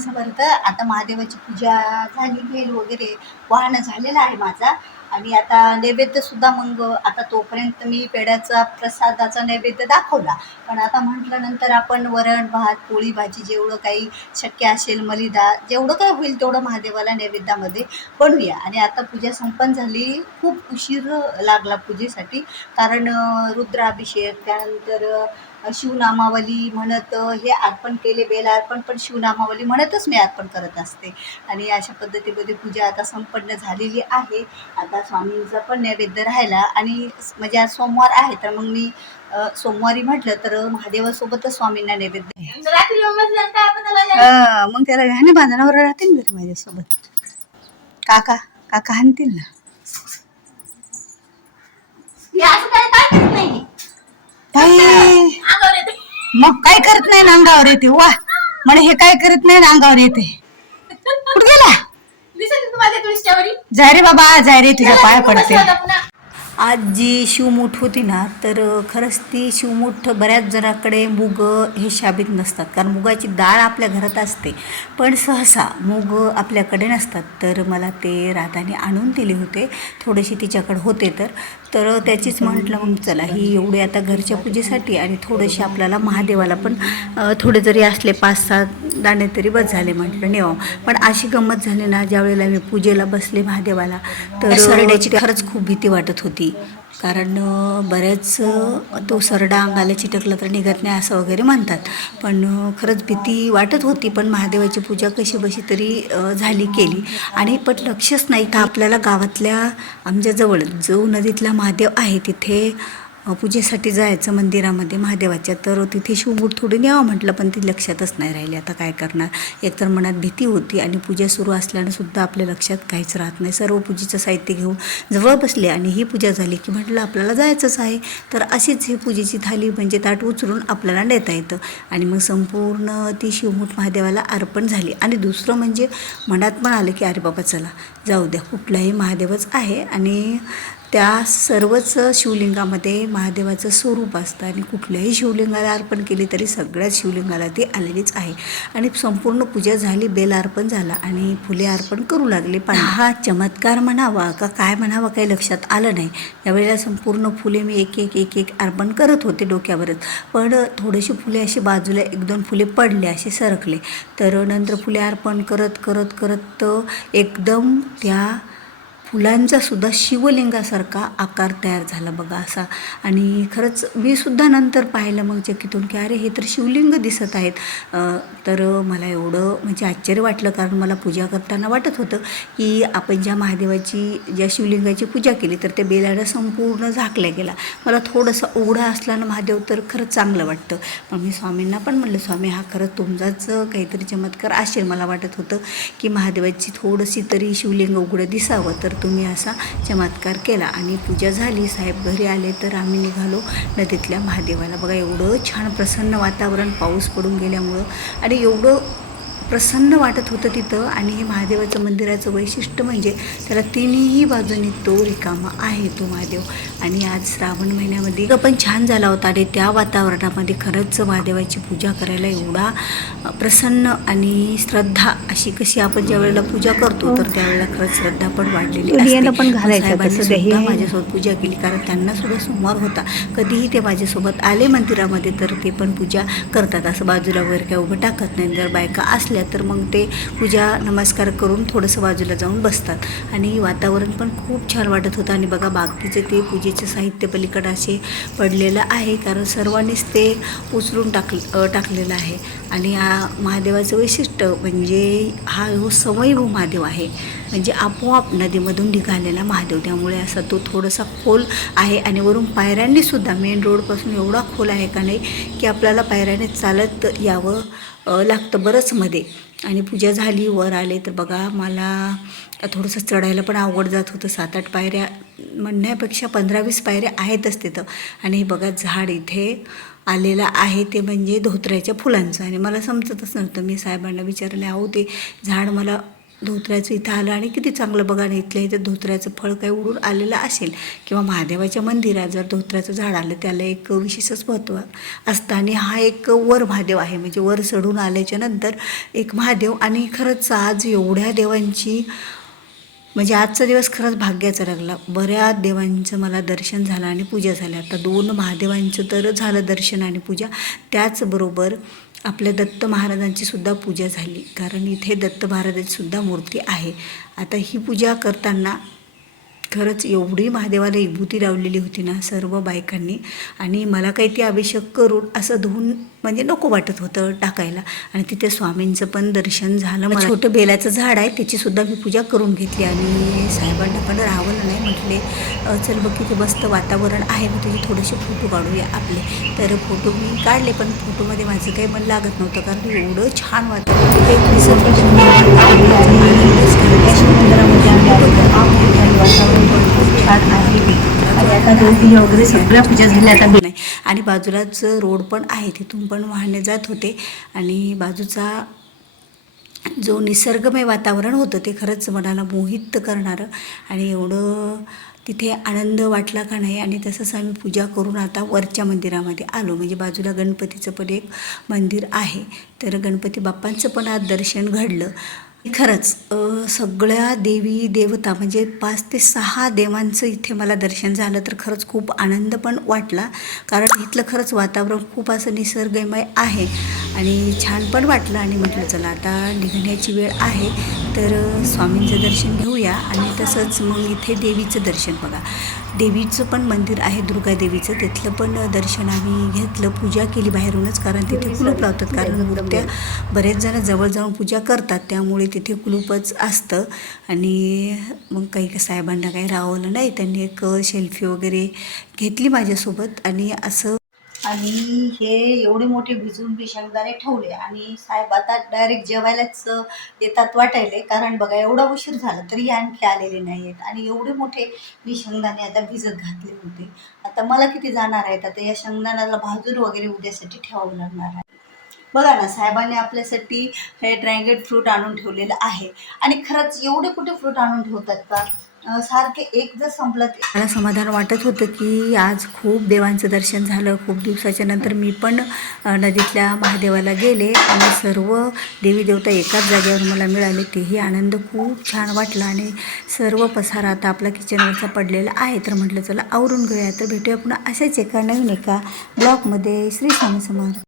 स्वामी समर्थ आता महादेवाची पूजा झाली बेल वगैरे वाहन झालेला आहे माझा. आणि आता नैवेद्यसुद्धा मग आता तोपर्यंत मी पेढ्याचा प्रसादाचा नैवेद्य दाखवला. पण आता म्हटल्यानंतर आपण वरण भात पोळी भाजी जेवढं काही शक्य असेल मलिदा जेवढं काय होईल तेवढं महादेवाला नैवेद्यामध्ये बनवूया. आणि आता पूजा संपन्न झाली खूप उशीर लागला पूजेसाठी. कारण रुद्राभिषेक त्यानंतर शिवनामावली म्हणत हे अर्पण केले बेल अर्पण पण शिवनामावली म्हणतच मी अर्पण करत असते. आणि अशा पद्धतीमध्ये पूजा आता संपन्न झालेली आहे. आता स्वामींचा पण नैवेद्य राहिला आणि म्हणजे आज सोमवार आहे तर मग मी सोमवारी म्हटलं तर महादेवासोबतच स्वामींना नैवेद्य मग त्याला ह्याने बांधणावर राहतील ना माझ्यासोबत. काका काका हाणतील ना. काय? अंगावर येते. मग काय करत नाही ना अंगावर येते? वा. म्हणे हे काय करत नाही ना अंगावर येते? कुठे गेला? तुम्हाला? जाय रे बाबा जाय रे तुझ्या पाया पडते. आज जी शिवमूठ होती ना तर खरंच ती शिवमूठ बऱ्याच जणाकडे मूग हे शाबित नसतात. कारण मुगाची डाळ आपल्या घरात असते. पण सहसा मूग आपल्याकडे नसतात. तर मला ते राधाने आणून दिले होते. थोडेसे तिच्याकडे होते तर. तर त्याचीच म्हटलं मग चला ही एवढी आता घरच्या पूजेसाठी आणि थोडेसे आपल्याला महादेवाला पण थोडे जरी असले पाच सात दाणे तरी बस झाले म्हटलं नेवा पण अशी गंमत झाली ना ज्यावेळेला मी पूजेला बसले महादेवाला तर सरड्याची खरंच खूप भीती वाटत होती. कारण बऱ्याच तो सरडा अंगाला चिटकला तर निघत नाही असं वगैरे म्हणतात. पण खरंच भीती वाटत होती पण महादेवाची पूजा कशी बशी तरी झाली केली. आणि पण लक्षच नाही का आपल्याला गावातल्या आमच्या जवळ जो नदीतला महादेव आहे तिथे पूजेसाठी जायचं मंदिरामध्ये महादेवाच्या तर तिथे शिवबूट थोडी न्यावं म्हटलं पण ती लक्षातच नाही राहिली. आता काय करणार? एकतर मनात भीती होती आणि पूजा सुरू असल्यानं सुद्धा आपल्या लक्षात काहीच राहत नाही. सर्व पूजेचं साहित्य घेऊन जवळ बसले आणि ही पूजा झाली की म्हटलं आपल्याला जायचंच आहे. तर अशीच ही पूजेची थाली म्हणजे ताट उचलून आपल्याला नेता येतं. आणि मग संपूर्ण ती शिवमूठ महादेवाला अर्पण झाली. आणि दुसरं म्हणजे मनात पण आलं की अरे बाबा चला जाऊ द्या. कुठलाही महादेवच आहे आणि त्या सर्वच शिवलिंगामध्ये महादेवाचं स्वरूप असतं आणि कुठल्याही शिवलिंगाला अर्पण केली तरी सगळ्याच शिवलिंगाला ती आलेलीच आहे. आणि संपूर्ण पूजा झाली बेल अर्पण झाला आणि फुले अर्पण करू लागले पण हा चमत्कार म्हणावा का काय म्हणावा काही लक्षात आलं नाही. त्यावेळेला संपूर्ण फुले मी एक एक एक एक अर्पण करत होते डोक्यावरच. पण थोडेसे फुले असे बाजूला एक दोन फुले पडले असे सरकले. तर नंतर फुले अर्पण करत करत करत एकदम त्या फुलांचा सुद्धा शिवलिंगासारखा आकार तयार झाला बघा असा. आणि खरंच मी सुद्धा नंतर पाहिलं मग चकितून की अरे हे तर शिवलिंग दिसत आहेत. तर मला एवढं म्हणजे आश्चर्य वाटलं कारण मला पूजा करताना वाटत होतं की आपण ज्या महादेवाची ज्या शिवलिंगाची पूजा केली तर ते बेलाडा संपूर्ण झाकल्या गेला मला थोडंसं उघडा असल्यानं महादेव तर खरंच चांगलं वाटतं. पण मी स्वामींना पण म्हणलं स्वामी हा खरंच तुमचाच काहीतरी चमत्कार असेल मला वाटत होतं की महादेवाची थोडीशी तरी शिवलिंग उघडं दिसावं तर तुम्ही असा चमत्कार केला. आणि पूजा झाली साहेब घरी आले तर आम्ही निघालो नदीतल्या महादेवाला. बघा एवढं छान प्रसन्न वातावरण पाऊस पडून गेल्यामुळं. आणि एवढं प्रसन्न वाटत होतं तिथं आणि हे महादेवाचं मंदिराचं वैशिष्ट्य म्हणजे त्याला तिन्ही बाजूनी तो रिकामा आहे तो महादेव आणि आज श्रावण महिन्यामध्ये पण छान झाला होता आणि त्या वातावरणामध्ये खरंच महादेवाची पूजा करायला एवढा प्रसन्न आणि श्रद्धा अशी कशी आपण ज्या वेळेला पूजा करतो तर त्यावेळेला खरंच श्रद्धा पण वाढलेली. पण घालायचं हे सुद्धा. माझ्यासोबत पूजा केली कारण त्यांना सुद्धा सोमवार होता कधीही ते माझ्यासोबत आले मंदिरामध्ये तर ते पण पूजा करतात असं बाजूला वगैरे काही उभं टाकत नाही जर बायका असल्या तर मग ते पूजा नमस्कार करून थोडंसं बाजूला जाऊन बसतात. आणि वातावरण पण खूप छान वाटत होतं. आणि बघा बाकीचे ते पूजेचं साहित्य पलीकडं असे पडलेलं आहे. कारण सर्वांनीच ते उचलून टाक टाकलेलं आहे. आणि हा महादेवाचं वैशिष्ट्य म्हणजे हा हो समयभू महादेव आहे म्हणजे आपोआप नदीमधून निघालेला महादेव. त्यामुळे असा तो थोडासा खोल आहे आणि वरून पायऱ्यांनी सुद्धा मेन रोडपासून एवढा खोल आहे का नाही की आपल्याला पायऱ्याने चालत यावं लागतं बरंच मध्ये आणि पूजा झाली वर आले तर बघा मला थोडंसं चढायला पण आवड जात होतं. सात आठ पायऱ्या म्हणण्यापेक्षा पंधरा वीस पायऱ्या आहेतच तिथं. आणि हे बघा झाड इथे आलेलं आहे ते म्हणजे धोत्र्याच्या फुलांचं. आणि मला समजतच नव्हतं. मी साहेबांना विचारले आहो ते झाड मला धोत्र्याचं इथं आलं आणि किती चांगलं बघा ना इथल्या इथं धोत्र्याचं फळ काही उडून आलेलं असेल. किंवा महादेवाच्या मंदिरात जर धोत्र्याचं झाड आलं त्याला एक विशेषच महत्त्व असतं. आणि हा एक वर महादेव आहे. म्हणजे वर चढून आल्याच्यानंतर एक महादेव आणि खरंच आज एवढ्या देवांची म्हणजे आजचा दिवस खरंच भाग्याचा लागला बऱ्याच देवांचं मला दर्शन झालं आणि पूजा झाली. आता दोन महादेवांचं तर झालं दर्शन आणि पूजा. त्याचबरोबर आपल्या दत्त महाराजांची सुद्धा पूजा झाली. कारण इथे दत्त महाराजांची सुद्धा मूर्ती आहे. आता ही पूजा करताना खरंच एवढी महादेवाला विभूती लावलेली होती ना सर्व बायकांनी. आणि मला काही ती अभिषेक करून असं धुवून म्हणजे नको वाटत होतं टाकायला. आणि तिथे स्वामींचं पण दर्शन झालं. मला छोटं बेलाचं झाड आहे त्याची सुद्धा मी पूजा करून घेतली. आणि साहेबांना पण राहावलं नाही म्हटले. चल बघ तिथे मस्त वातावरण आहे. मग तुझे थोडेसे फोटो काढूया आपले. तर फोटो मी काढले पण फोटोमध्ये माझं काही मन लागत नव्हतं. कारण एवढं छान वातावरण पण खूप छान आहे आणि वगैरे सगळ्या पूजा झाल्या आता नाही आणि बाजूलाच रोड पण आहे तिथून पण वाहने जात होते. आणि बाजूचा जो निसर्गमय वातावरण होतं ते खरंच मनाला मोहित करणारं. आणि एवढं तिथे आनंद वाटला का नाही आणि तसंच आम्ही पूजा करून आता वरच्या मंदिरामध्ये आलो. म्हणजे बाजूला गणपतीचं पण एक मंदिर आहे. तर गणपती बाप्पांचं पण आज दर्शन घडलं. खरंच सगळ्या देवी देवता म्हणजे पाच ते सहा देवांचं इथे मला दर्शन झालं तर खरंच खूप आनंद पण वाटला. कारण इथलं खरंच वातावरण खूप असं निसर्गमय आहे आणि छान पण वाटलं आणि म्हटलं चला आता निघण्याची वेळ आहे तर स्वामींचं दर्शन घेऊया आणि तसंच मग इथे देवीचं दर्शन बघा. देवीचं पण मंदिर आहे दुर्गा देवीचं. तिथलं पण दर्शन आम्ही घेतलं पूजा केली बाहेरूनच कारण तिथे कुलूप लावतात. कारण मूर्त्या बरेच जण जवळ जाऊन पूजा करतात त्यामुळे तिथे कुलूपच असतं. आणि मग काही साहेबांना काही राहवलं नाही त्यांनी एक सेल्फी वगैरे घेतली माझ्यासोबत. आणि असं आणि हे एवढे मोठे भिजून बी शेंगदाणे ठेवले. आणि साहेब आता डायरेक्ट जेवायलाच येतात वाटायले. कारण बघा एवढा उशीर झाला तरी आणखी आलेले नाही आहेत आणि एवढे मोठे मी शेंगदाणे आता भिजत घातले होते. आता मला किती जाणार आहेत? आता या शेंगदाण्याला भाजून वगैरे उद्यासाठी ठेवावं लागणार आहे. बघा ना साहेबांनी आपल्यासाठी हे ड्रॅगन फ्रूट आणून ठेवलेलं आहे. आणि खरंच एवढे कुठे फ्रूट आणून ठेवतात का? सारखे एक जर संपलं ते. मला समाधान वाटत होतं की आज खूप देवांचं दर्शन झालं. खूप दिवसाच्या नंतर मी पण नदीतल्या महादेवाला गेले आणि सर्व देवी देवता एकाच जागेवर मला मिळाले. तेही आनंद खूप छान वाटला आणि सर्व पसारा आता आपला किचनवरचा पडलेला आहे. तर म्हटलं चला आवरून घेऊया. तर भेटूया पुन्हा अशाच एका नवीन एका ब्लॉगमध्ये. श्री स्वामी समर्थ.